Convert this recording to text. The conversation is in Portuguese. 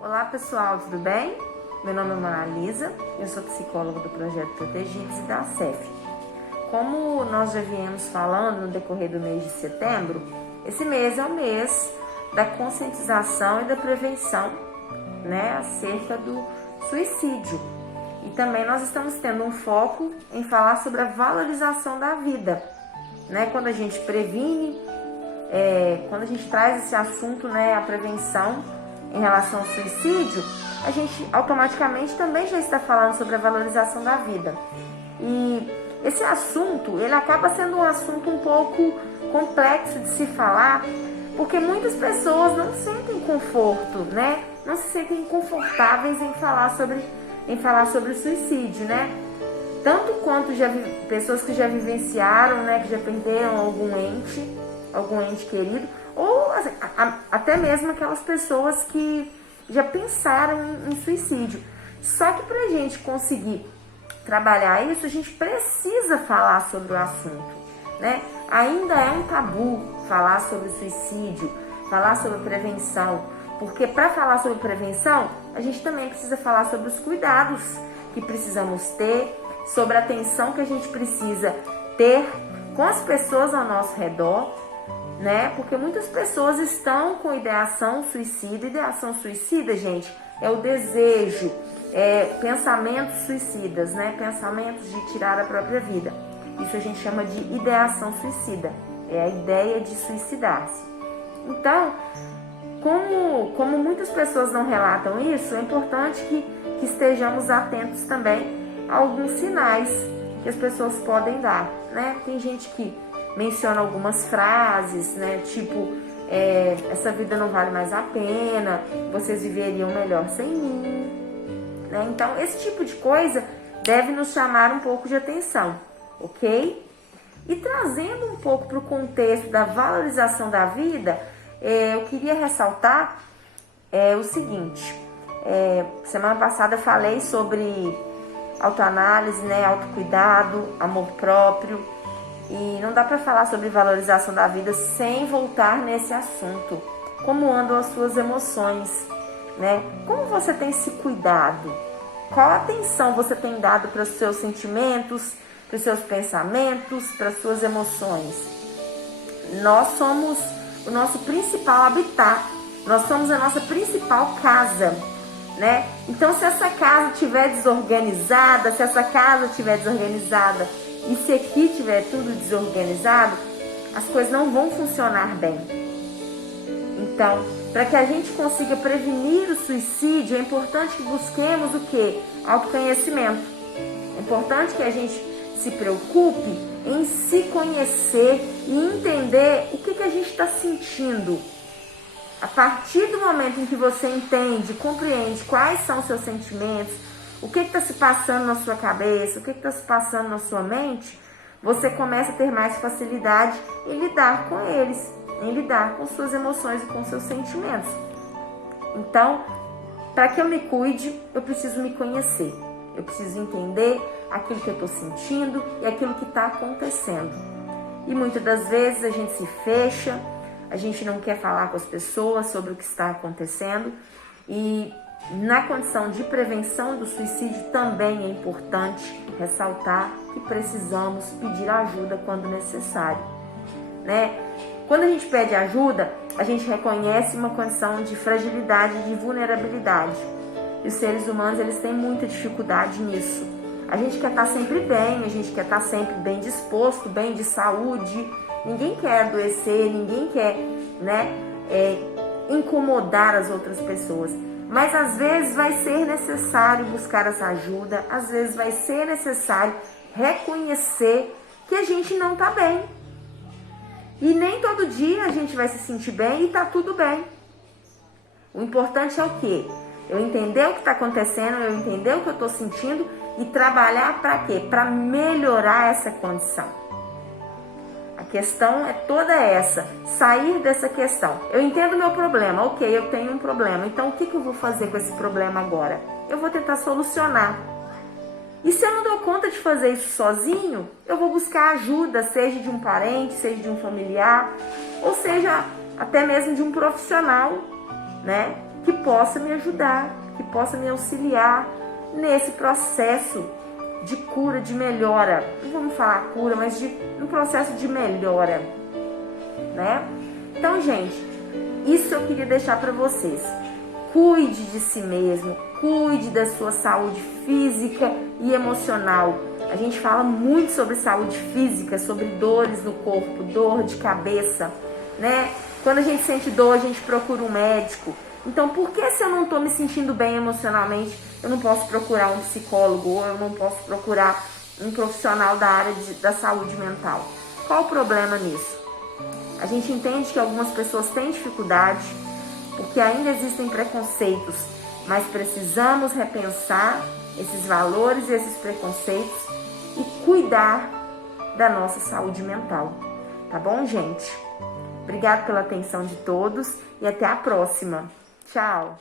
Olá pessoal, tudo bem? Meu nome é Monalisa, eu sou psicóloga do Projeto Protegidos e da ACEF. Como nós já viemos falando no decorrer do mês de setembro, esse mês é o mês da conscientização e da prevenção, acerca do suicídio. E também nós estamos tendo um foco em falar sobre a valorização da vida, Quando a gente previne, quando a gente traz esse assunto, a prevenção em relação ao suicídio, a gente automaticamente também já está falando sobre a valorização da vida. E esse assunto, ele acaba sendo um assunto um pouco complexo de se falar, porque muitas pessoas não sentem conforto, não se sentem confortáveis em falar sobre o suicídio, Tanto quanto pessoas que já vivenciaram, que já perderam algum ente querido, ou assim, até mesmo aquelas pessoas que já pensaram em suicídio. Só que para a gente conseguir trabalhar isso, a gente precisa falar sobre o assunto, Ainda é um tabu falar sobre suicídio, falar sobre prevenção, porque para falar sobre prevenção, a gente também precisa falar sobre os cuidados que precisamos ter, sobre a atenção que a gente precisa ter com as pessoas ao nosso redor, Porque muitas pessoas estão com ideação suicida. Ideação suicida, gente, é o desejo, pensamentos suicidas, Pensamentos de tirar a própria vida. Isso a gente chama de ideação suicida, é a ideia de suicidar-se. Então, como muitas pessoas não relatam isso, é importante que estejamos atentos também a alguns sinais que as pessoas podem dar, Tem gente que menciona algumas frases, tipo, essa vida não vale mais a pena, vocês viveriam melhor sem mim, Então, esse tipo de coisa deve nos chamar um pouco de atenção, ok? E trazendo um pouco para o contexto da valorização da vida, eu queria ressaltar o seguinte, semana passada eu falei sobre autoanálise, autocuidado, amor próprio, e não dá para falar sobre valorização da vida sem voltar nesse assunto. Como andam as suas emoções, Como você tem se cuidado? Qual atenção você tem dado para os seus sentimentos, para os seus pensamentos, para as suas emoções? Nós somos o nosso principal habitat, nós somos a nossa principal casa, Então, se essa casa estiver desorganizada, e se aqui estiver tudo desorganizado, as coisas não vão funcionar bem. Então, para que a gente consiga prevenir o suicídio, é importante que busquemos o quê? Autoconhecimento. É importante que a gente se preocupe em se conhecer e entender o que a gente está sentindo. A partir do momento em que você entende, compreende quais são os seus sentimentos, o que está se passando na sua cabeça, o que está se passando na sua mente, você começa a ter mais facilidade em lidar com eles, em lidar com suas emoções e com seus sentimentos. Então, para que eu me cuide, eu preciso me conhecer. Eu preciso entender aquilo que eu estou sentindo e aquilo que está acontecendo. E muitas das vezes a gente se fecha, a gente não quer falar com as pessoas sobre o que está acontecendo. E na condição de prevenção do suicídio também é importante ressaltar que precisamos pedir ajuda quando necessário, Quando a gente pede ajuda, a gente reconhece uma condição de fragilidade e de vulnerabilidade. E os seres humanos, eles têm muita dificuldade nisso. A gente quer estar sempre bem, a gente quer estar sempre bem disposto, bem de saúde. Ninguém quer adoecer, ninguém quer, incomodar as outras pessoas. Mas às vezes vai ser necessário buscar essa ajuda, às vezes vai ser necessário reconhecer que a gente não está bem. E nem todo dia a gente vai se sentir bem e está tudo bem. O importante é o quê? Eu entender o que está acontecendo, eu entender o que eu estou sentindo e trabalhar para quê? Para melhorar essa condição. A questão é toda essa, sair dessa questão. Eu entendo o meu problema, ok, eu tenho um problema, então o que eu vou fazer com esse problema agora? Eu vou tentar solucionar. E se eu não dou conta de fazer isso sozinho, eu vou buscar ajuda, seja de um parente, seja de um familiar, ou seja até mesmo de um profissional, que possa me ajudar, que possa me auxiliar nesse processo de cura, de melhora. Não vamos falar cura, mas um processo de melhora, né? Então, gente, isso eu queria deixar para vocês. Cuide de si mesmo, cuide da sua saúde física e emocional. A gente fala muito sobre saúde física, sobre dores no corpo, dor de cabeça, né? Quando a gente sente dor, a gente procura um médico. Então, por que se eu não estou me sentindo bem emocionalmente, eu não posso procurar um psicólogo ou eu não posso procurar um profissional da área da saúde mental? Qual o problema nisso? A gente entende que algumas pessoas têm dificuldade, porque ainda existem preconceitos, mas precisamos repensar esses valores e esses preconceitos e cuidar da nossa saúde mental. Tá bom, gente? Obrigada pela atenção de todos e até a próxima. Tchau!